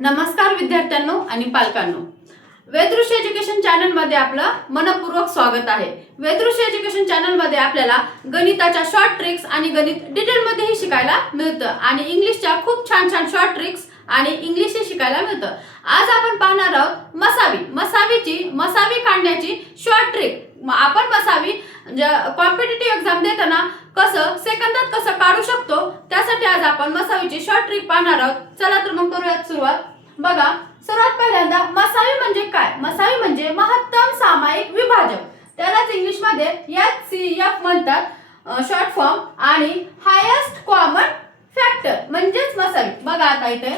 नमस्कार विद्यार्थ्यांनो आणि पालकांनो, वेदृश्य एज्युकेशन चॅनल मध्ये आपलं मनपूर्वक स्वागत आहे। वेदृश्य एज्युकेशन चॅनल मध्ये आपल्याला गणिताच्या शॉर्ट ट्रिक्स आणि गणित डिटेल मध्येही शिकायला मिळतं आणि इंग्लिशच्या खूप छान छान शॉर्ट ट्रिक्स आणि इंग्लिशही शिकायला मिळतं। आज आपण पाहणार आहोत मसावी काढण्याची शॉर्ट ट्रिक। आपण मसावी कॉम्पिटिटिव्ह एक्झाम देताना कसं सेकंदात कसं काढू शकतो त्यासाठी आज आपण मसावीची शॉर्ट ट्रिक पाहणार आहोत। चला तर मग करूयात सुरुवात। बघा, सर्वात पहिल्यांदा मसावी म्हणजे काय? मसावी म्हणजे महत्तम सामायिक विभाजक, त्यालाच इंग्लिश मध्ये HCF म्हणतात शॉर्ट फॉर्म, आणि हायेस्ट कॉमन फॅक्टर म्हणजेच मसावी। बघा आता इथे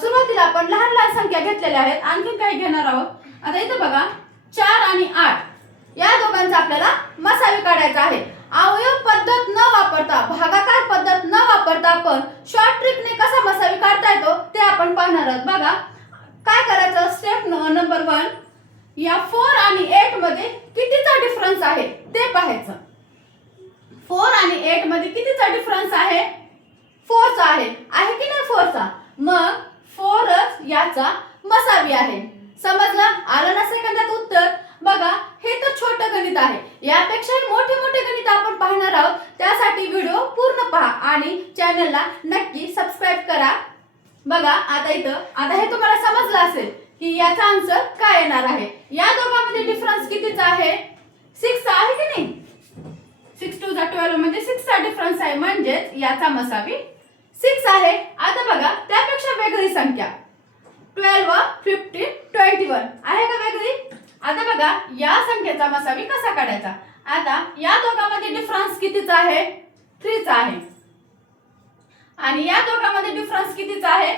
सुरुवातीला आपण लहान लहान संख्या घेतलेल्या आहेत, आणखी काही घेणार आहोत। आता इथे बघा 4 आणि 8 या दोघांचा आपल्याला मसावी काढायचा आहे। अवयव पद्धत न वापरता, भागाकार पद्धत न वापरता आपण शॉर्ट ट्रिकने कसा मसावी काढता येतो ते आपण पाहणार आहोत। बघा काय करायचं, स्टेप नंबर 1, या 4 आणि 8 मध्ये कितीचा डिफरन्स आहे ते पाहायचं। 4 आणि 8 मध्ये कितीचा डिफरन्स आहे? 4 चा आहे की नाही 4 चा? मग 4च याचा मसावी आहे। समजलं? आलं ना सेकंदात उत्तर? बघा हे तर छोटं गणित आहे, यापेक्षा मोठे मोठे गणित आपण पाहणार आहोत। त्यासाठी व्हिडिओ पूर्ण पहा आणि चॅनलला नक्की सबस्क्राइब करा। बघा आता हे तुम्हाला समजलं असेल की याचा आन्सर काय येणार आहे। या दोघांमध्ये डिफरन्स कितीचा आहे? 6 चा आहे की नाही? 6 2 12 म्हणजे 6 चा डिफरन्स आहे, म्हणजे याचा मसावी 6 आहे। आता बघा त्यापेक्षा वेगळी संख्या 12 15 21 आहे का वेगळी? आता बघा या संख्येचा मसावी कसा काढायचा? आता या दोघांमध्ये डिफरन्स कितीचा आहे? 3 चा आहे, आणि या दोघांमध्ये डिफरन्स कितीचा आहे?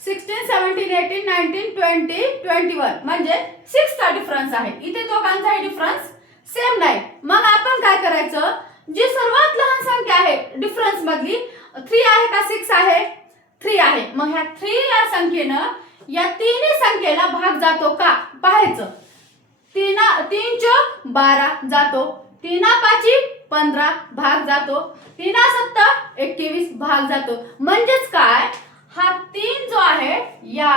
16 17 18 19 20 21 म्हणजे 6 चा डिफरन्स आहे। इथे दोघांचा डिफरन्स सेम नाही। मग आपण काय करायचं, जी सर्वात लहान संख्या आहे डिफरन्स मधली 3 आहे का 6 आहे? 3 आहे। मग ह्या 3 या संख्येनं या तिन्ही संख्येला भाग जातो का पाहायचं। 3 चौक 12 जातो, 3 पाची 15 भाग जातो, 3 7 21 भाग जातो। म्हणजेच काय, हा 3 जो आहे या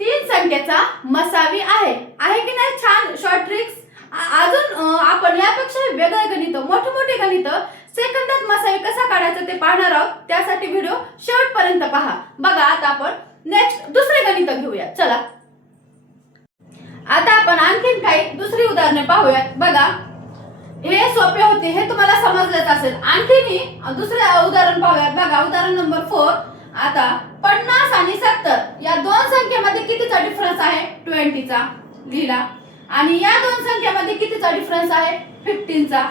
3 संख्येचा मसावी आहे की नाही? छान शॉर्ट ट्रिक्स। अजून आपण यापेक्षा वेगळे गणित, मोठे मोठे गणित सेकंदात मसावी कसा काढायचा ते पाहणार आहोत। त्यासाठी व्हिडिओ शेवटपर्यंत पहा। बघा आता आपण नेक्स्ट दुसरे गणित घेऊया। चला आता आपण आणखीन काही दुसरी उदाहरणे पाहूयात। बघा हे सोपे होते, हे तुम्हाला समजलेच असेल। आणखीन दुसरे उदाहरण पाहूयात। बघा उदाहरण नंबर 4। आता 50 आणि 70 या दोन संख्येमध्ये कितीचा डिफरन्स आहे? 20 चा लिहिला, आणि या दोन संख्येमध्ये कितीचा डिफरन्स आहे? 15 चा।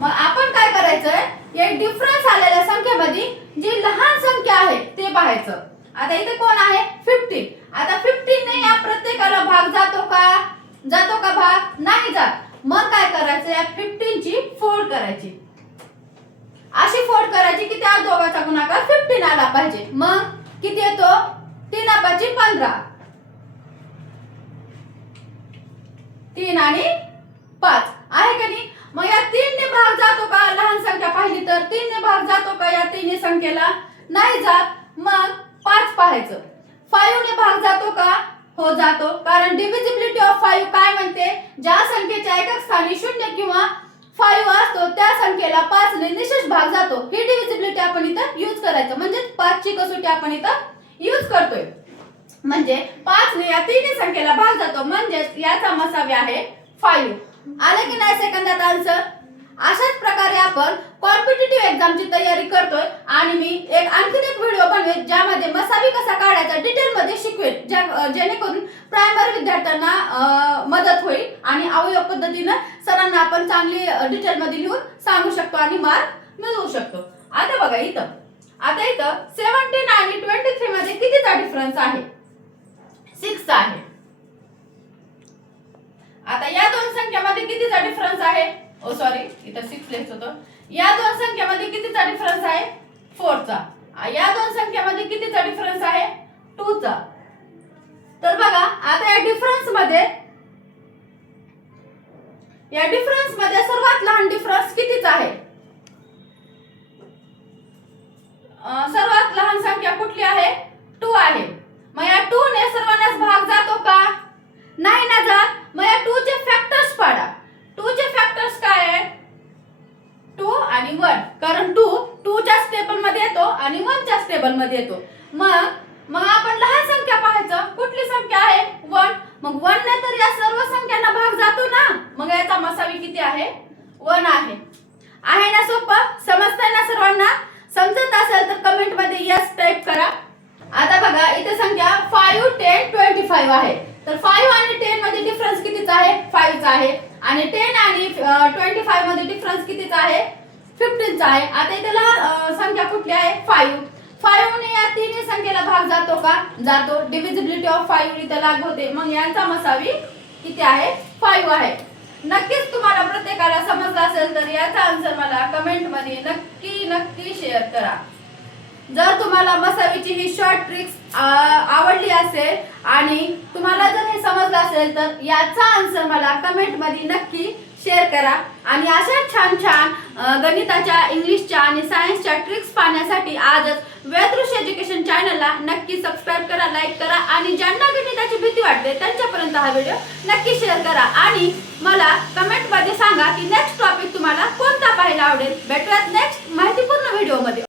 मग आपण काय करायचंय, या डिफरन्स आलेल्या संख्येमध्ये जी लहान संख्या आहे ते पाहायचं। आता इथे कोण आहे? 15। आता 15 ने या प्रत्येकाला भाग जातो का भाग? नाही जात। मग काय करायचं, या 15 ची फोड करायची, अशी फोड करायची की त्या दोघांचा गुणाकार 15 आला पाहिजे। मग किती येतो? 3 पाची 15, 3 आणि 5 आहे का नाही? मग या 3 ने भाग जातो का? लहान संख्या पाहिली तर 3 ने भाग जातो का या तिन्ही संख्येला? नाही जात। मग 5 पाहायचं। 5 ने भाग जातो का? हो जातो, कारण डिव्हिजिबिलिटी ऑफ 5 काय म्हणते, ज्या संख्येच्या एकक स्थानी 0 किंवा 5 असतो त्या संख्येला 5 ने निशेष भाग जातो। ही डिव्हिजिबिलिटी आपण इथं यूज करायचं, म्हणजे 5 ची कसोटी आपण इथं यूज करतोय। म्हणजे 5 ने या तिन्ही संख्येला भाग जातो, म्हणजे याचा मसावी आहे 5। आले की नाही सेकंदात आन्सर? अशाच प्रकारे आपण कॉम्पिटिटिव्ह एक्झामची तयारी करतोय, आणि मी आणखीन एक व्हिडिओ बनवेन ज्यामध्ये मसावी कसा काढायचा डिटेल मध्ये शिकवेन, जेणेकरून प्रायमरी विद्यार्थ्यांना मदत होईल आणि अवयव पद्धतीने सरांना आपण चांगली डिटेल मध्ये लिहून सांगू शकतो आणि मार्क मिळवू शकतो। आता बघा इथं 17 आणि 23 मध्ये कितीचा डिफरन्स आहे? 6 चा आहे। आता या दोन संख्यामध्ये कितीचा डिफरन्स आहे? इथं 6 लिहायचं होतं। या दोन संख्यामध्ये कितीचा डिफरन्स आहे? 4 चा। या दोन संख्यामध्ये कितीचा डिफरन्स आहे? 2 चा। तर बघा आता या डिफरन्स मध्ये सर्वात लहान डिफरन्स कितीचा आहे? सर्वात लहान संख्या कुठली आहे? 2 आहे। आणि 1च्याच टेबलमध्ये येतो. मग आपण लहान संख्या पाहायचं. कुठली संख्या आहे? 1. मग 1 ने तर या सर्व संख्यांना भाग जातो ना. मग याचा मसावी किती आहे? 1 आहे. आहे ना सोपं? समजतंय ना सर्वांना? समजत असेल तर कमेंट मध्ये यस टाइप करा. आता बघा इथे संख्या 5, 10, 25 आहे. तर 5 आणि 10 मध्ये डिफरन्स कितीचा आहे? 5 चा आहे. आणि 10 आणि 25 मध्ये डिफरन्स कितीचा आहे? 15 चा आहे. आता इथे लहान संख्या कुठली आहे? 5. 5 ने या तिन्ही संख्येला भाग जातो का? जातो. डिव्हिजिबिलिटी ऑफ 5 इथे लागू होते. मग यांचा मसावी किती आहे? 5 आहे. नक्कीच तुम्हाला प्रत्येकाला समजलं असेल तर याचा आन्सर मला कमेंट मध्ये नक्की शेअर करा. जर तुम्हाला मसावीची ही शॉर्ट ट्रिक्स आवडली असेल आणि तुम्हाला जर हे समजलं असेल तर याचा आन्सर मला कमेंट मध्ये नक्की शेअर करा. आणि अशा छान गणिताच्या, इंग्लिशच्या आणि सायन्सच्या ट्रिक्स पाहण्यासाठी आजच वेदृश्य एज्युकेशन चॅनलला नक्की सबस्क्राईब करा, लाईक करा आणि ज्यांना गणिताची भीती वाटते त्यांच्यापर्यंत हा व्हिडिओ नक्की शेअर करा. आणि मला कमेंट मध्ये सांगा की नेक्स्ट टॉपिक तुम्हाला कोणता पाहायला आवडेल. भेटूयात नेक्स्ट माहितीपूर्ण व्हिडिओ मध्ये.